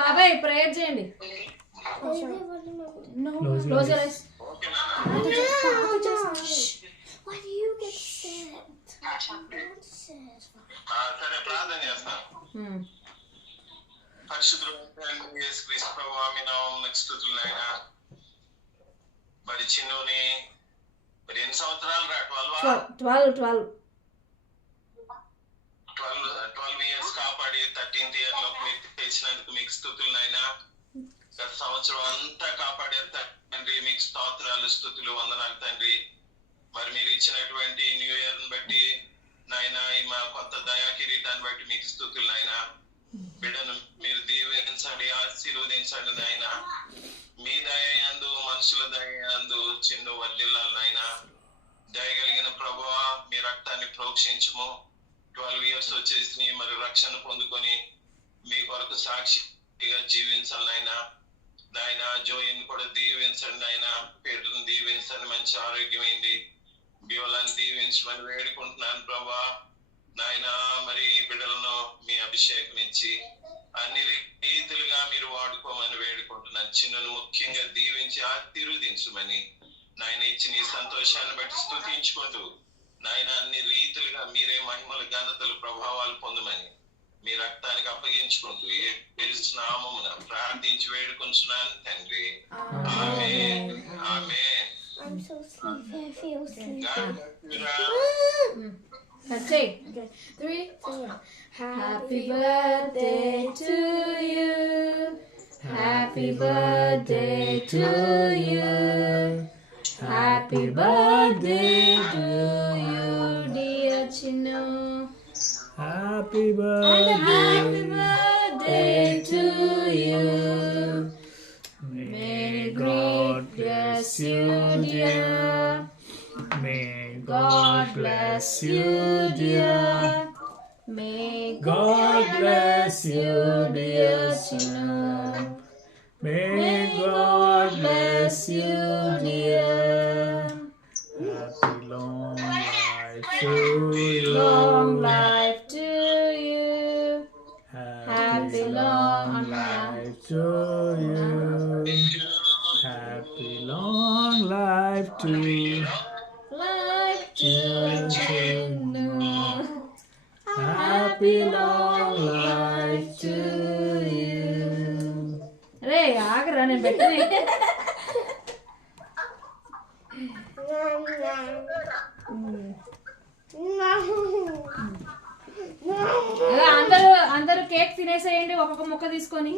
బాబాయ్ ప్రేయర్ చేయండి. Close your eyes. సరే ప్రార్థన చేస్తాను. పరిశుద్ధుడైన యేసుక్రీస్తు ప్రభువా మీ నామమునకు స్తుతులైనా. మరి చిన్నుని మరి ఎన్ని సంవత్సరాలు రా? 12 ఇయర్స్ కాపాడి 13th ఇయర్ లో మీరు తెచ్చినందుకు మీకు స్తుతులైనా. గత సంవత్సరం అంతా కాపాడారు తండ్రి, మీకు స్తోత్రాలు స్తుతులు వందనాలు తండ్రి. మరి మీరు ఇచ్చినటువంటి న్యూ ఇయర్ ని బట్టి నాయన ఈ మా కొత్త దయా కిరీటాన్ని బట్టి మీకు స్తుతులు నాయన. బిడ్డను మీరు దీవించండి, ఆశీర్వదించండి నాయన. మీ దయ యందు మనుషుల దయ యందు చిన్ను వర్ధిల్లాలి నాయన. దయగలిగిన ప్రభువా మీ రక్తాన్ని ప్రోక్షించుము. 12 ఇయర్స్ వచ్చేసి మరి రక్షణ పొందుకొని మీ కొరకు సాక్షిగా జీవించాలి నాయన. నాయన జోయిని కూడా దీవించండి నాయన. పేరును దీవించండి, మంచి ఆరోగ్యమైంది. బియోలాన్ని దీవించమని వేడుకుంటున్నాను ప్రభా నాయన. మరి బిడ్డలను మీ అభిషేకం నుంచి అన్ని రీతిలుగా మీరు వాడుకోమని వేడుకుంటున్నాను. చిన్నను ముఖ్యంగా దీవించి ఆశీర్వదించమని నాయన ఇచ్చిన ఈ సంతోషాన్ని బట్టి స్తుతించుకుంటూ నాయన అన్ని రీతిలుగా మీరే మహిమల ఘనతలు ప్రభావాలు పొందమని మీ రక్తానికి అప్పగించుకుంటూ యేసు నామమున ప్రార్థించి వేడుకుంటున్నాను తండ్రి. ఆమేన్ ఆమేన్. I'm so sleepy. I feel sleepy. Let's say 3, 4. Happy birthday to you. Happy birthday to you. Happy birthday to you, dear Chinnu. Happy birthday. Happy birthday to you. May God bless you, dear. May God bless you, dear. May God bless you, dear Chinnu. May God bless you, dear. Happy long life to you. long life to you. Happy long life to you. Happy long life to you. Life to Chinnu. Happy long life to you. రే ఆగరా నేను పెట్టని. అందరూ cake తినేసేయండి ఒక్కొక్క ముక్క తీసుకొని.